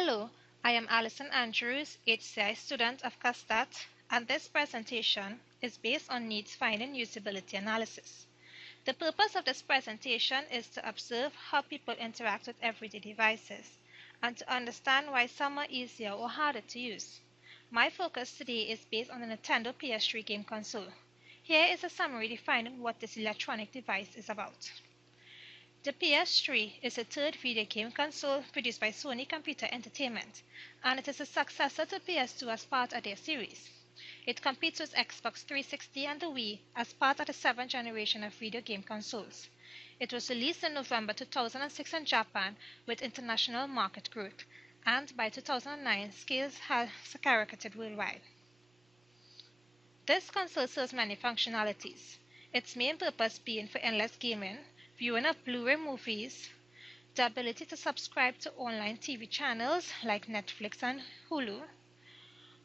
Hello, I am Alison Andrews, HCI student of CASTAT, and this presentation is based on needs-finding usability analysis. The purpose of this presentation is to observe how people interact with everyday devices and to understand why some are easier or harder to use. My focus today is based on the Nintendo PS3 game console. Here is a summary defining what this electronic device is about. The PS3 is a third video game console produced by Sony Computer Entertainment, and it is a successor to PS2 as part of their series. It competes with Xbox 360 and the Wii as part of the seventh generation of video game consoles. It was released in November 2006 in Japan with international market growth, and by 2009 scales had skyrocketed worldwide. This console serves many functionalities, its main purpose being for endless gaming, viewing of Blu-ray movies, the ability to subscribe to online TV channels like Netflix and Hulu,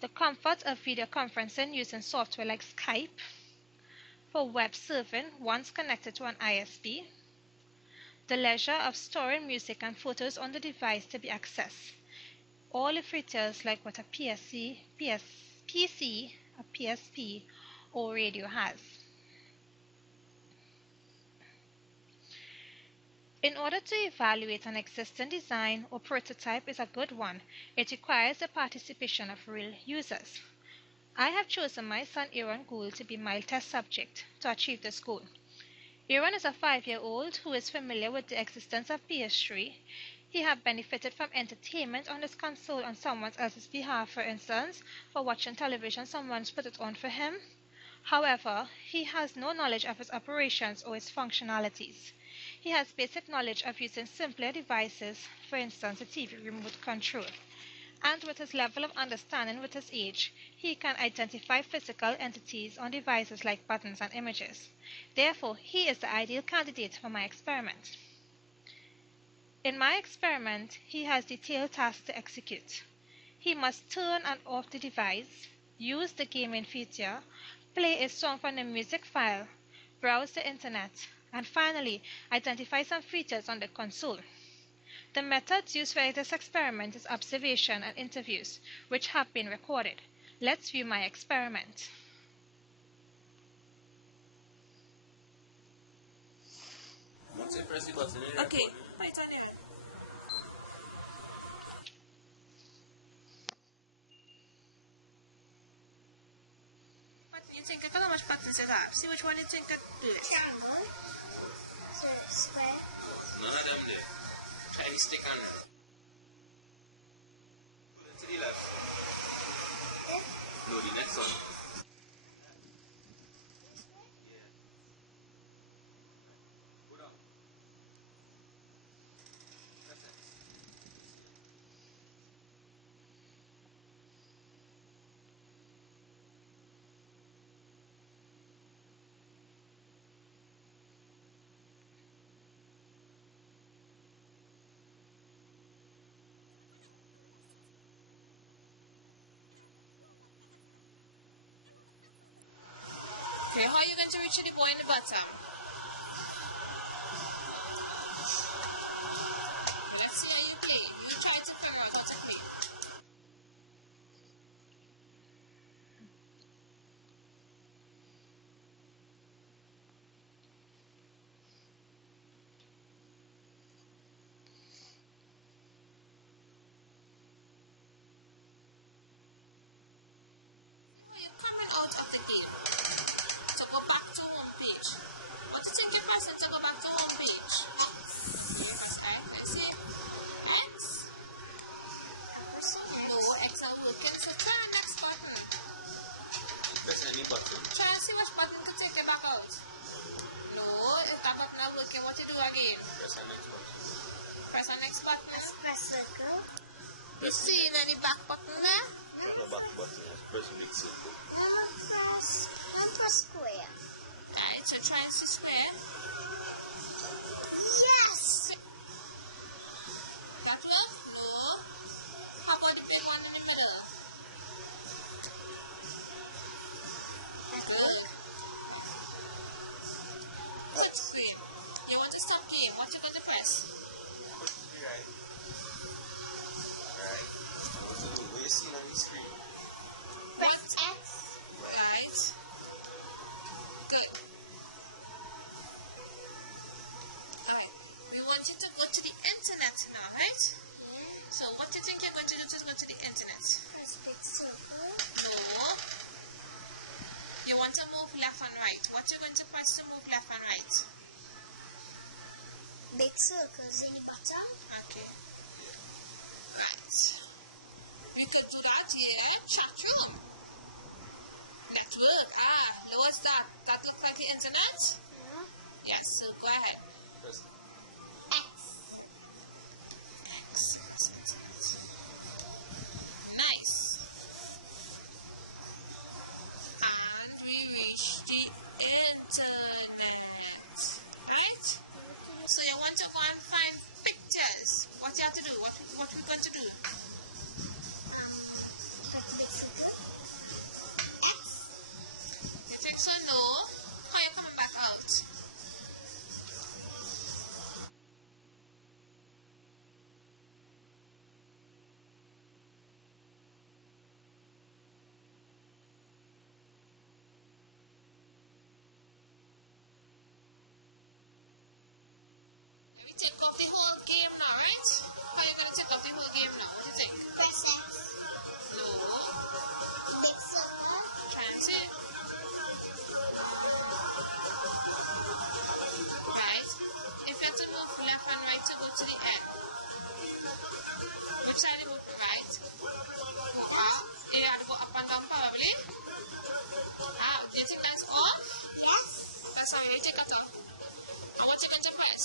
the comfort of video conferencing using software like Skype, for web surfing once connected to an ISP, the leisure of storing music and photos on the device to be accessed, all the features like what a PC, a PSP, or radio has. In order to evaluate an existing design or prototype is a good one, it requires the participation of real users. I have chosen my son Aaron Gould to be my test subject to achieve this goal. Aaron is a 5-year-old who is familiar with the existence of PS3. He has benefited from entertainment on this console on someone else's behalf, for instance, for watching television someone's put it on for him. However, he has no knowledge of its operations or its functionalities. He has basic knowledge of using simpler devices, for instance a TV remote control. And with his level of understanding with his age, he can identify physical entities on devices like buttons and images. Therefore, he is the ideal candidate for my experiment. In my experiment, he has detailed tasks to execute. He must turn and off the device, use the gaming feature, play a song from the music file, browse the internet, and finally, identify some features on the console. The methods used for this experiment is observation and interviews, which have been recorded. Let's view my experiment. Okay, my turn here. What do you think? I don't know how much buttons it have. See which one you think I do it. Camel. Square. None of them there. Tiny stick on it. Put it to the left. No, the next one. Yeah. Go down. That's it. Okay, how are you going to reach the boy in the bottom? Let's see how you play. You try to figure out how to play. You're coming out of the game to go back to home page. What do you think you're pressing to go back to home page? You press X, I see. X. No, X are working. So try the next button. Press any button. Try and see which button to take you back out. No, if that button not working, what you do again? Press the next button. Press the next button. Press circle. You see any back button there? Try the back button. Press the big circle. Now press square. Alright, so try and see square. Yes! That one? No. How about the big one in the middle? Good. That's great. You want to stop game? What you going to press? Right. Right. Which side it would be right? You have to go up and down probably. You think that's off? Yes. That's how you take it off. And what you going to press?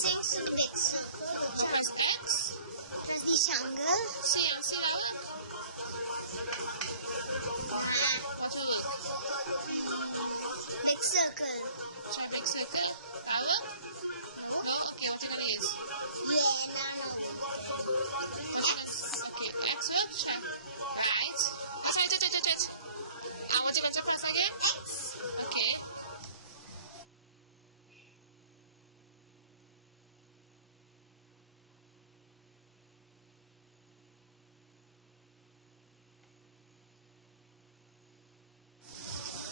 Things to the big circle. Press X. Press the triangle. See that one? What will it? Big circle. Try big circle. That one? No? Okay, what you going to use? Yeah, Okay, X will try. Right. Wait. And what you going to press again? Okay.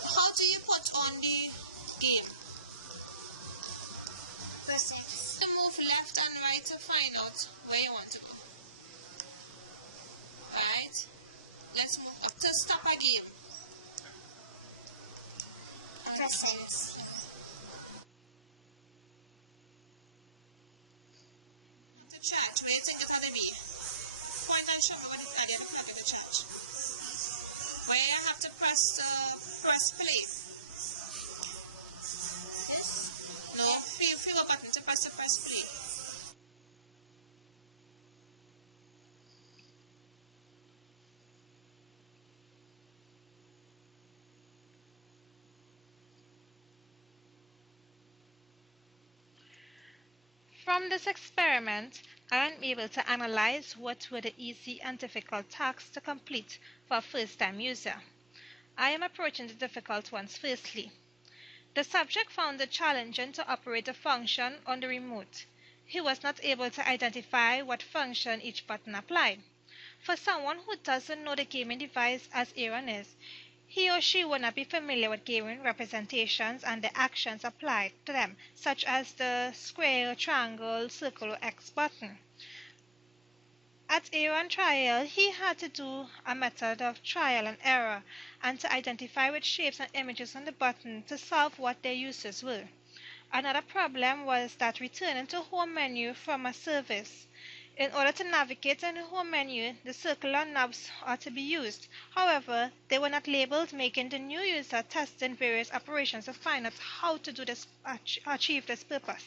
How do you put on the game? Press X. To move left and right to find out where you want to go. Right? Let's move up to stop a game. Press X. To charge, where you think it had to be? Point and show me what is at the other part of the charge. Where you have to press play. No, feel button to press play. From this experiment, I am able to analyze what were the easy and difficult tasks to complete for a first-time user. I am approaching the difficult ones firstly. The subject found it challenging to operate a function on the remote. He was not able to identify what function each button applied. For someone who doesn't know the gaming device as Aaron is, he or she will not be familiar with gaming representations and the actions applied to them, such as the square, triangle, circle, or X button. At Aaron's trial, he had to do a method of trial and error and to identify which shapes and images on the button to solve what their uses were. Another problem was that returning to home menu from a service. In order to navigate in the home menu, the circular knobs are to be used. However, they were not labeled, making the new user testing various operations to find out how to do this, achieve this purpose.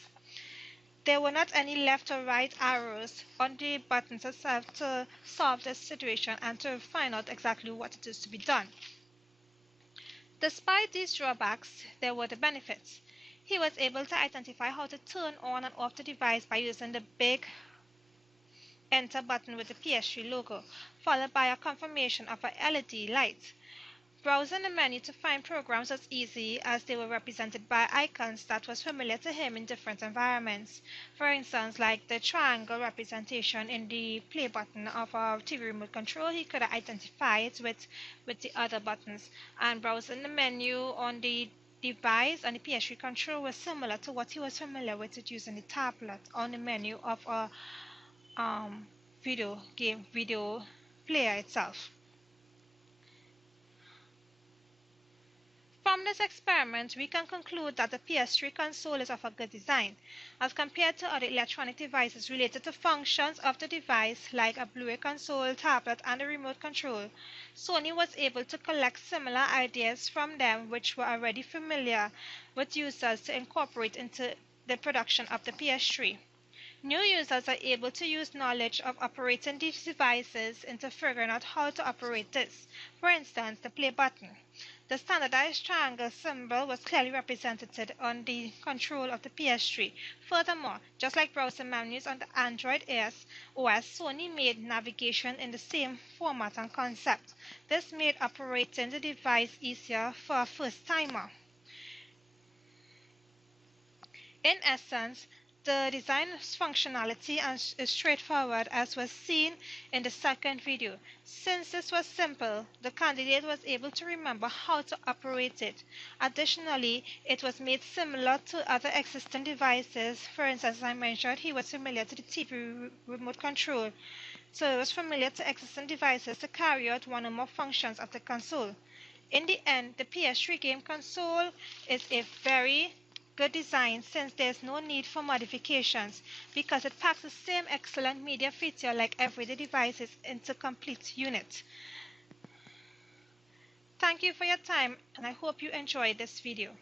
There were not any left or right arrows on the buttons itself to solve this situation and to find out exactly what it is to be done. Despite these drawbacks, there were the benefits. He was able to identify how to turn on and off the device by using the big enter button with the PS3 logo, followed by a confirmation of a LED light. Browsing the menu to find programs was easy as they were represented by icons that was familiar to him in different environments. For instance, like the triangle representation in the play button of our TV remote control, he could identify it with the other buttons. And browsing the menu on the device and the PS3 control was similar to what he was familiar with it using the tablet on the menu of a video player itself. From this experiment, we can conclude that the PS3 console is of a good design, as compared to other electronic devices related to functions of the device like a Blu-ray console, tablet, and a remote control. Sony was able to collect similar ideas from them which were already familiar with users to incorporate into the production of the PS3. New users are able to use knowledge of operating these devices into figuring out how to operate this. For instance, the play button. The standardized triangle symbol was clearly represented on the control of the PS3. Furthermore, just like browser menus on the Android OS, Sony made navigation in the same format and concept. This made operating the device easier for a first-timer. In essence, the design's functionality is straightforward as was seen in the second video. Since this was simple, the candidate was able to remember how to operate it. Additionally, it was made similar to other existing devices. For instance, as I mentioned, he was familiar to the TV remote control. So it was familiar to existing devices to carry out one or more functions of the console. In the end, the PS3 game console is a very good design since there's no need for modifications because it packs the same excellent media feature like everyday devices into complete unit. Thank you for your time and I hope you enjoyed this video.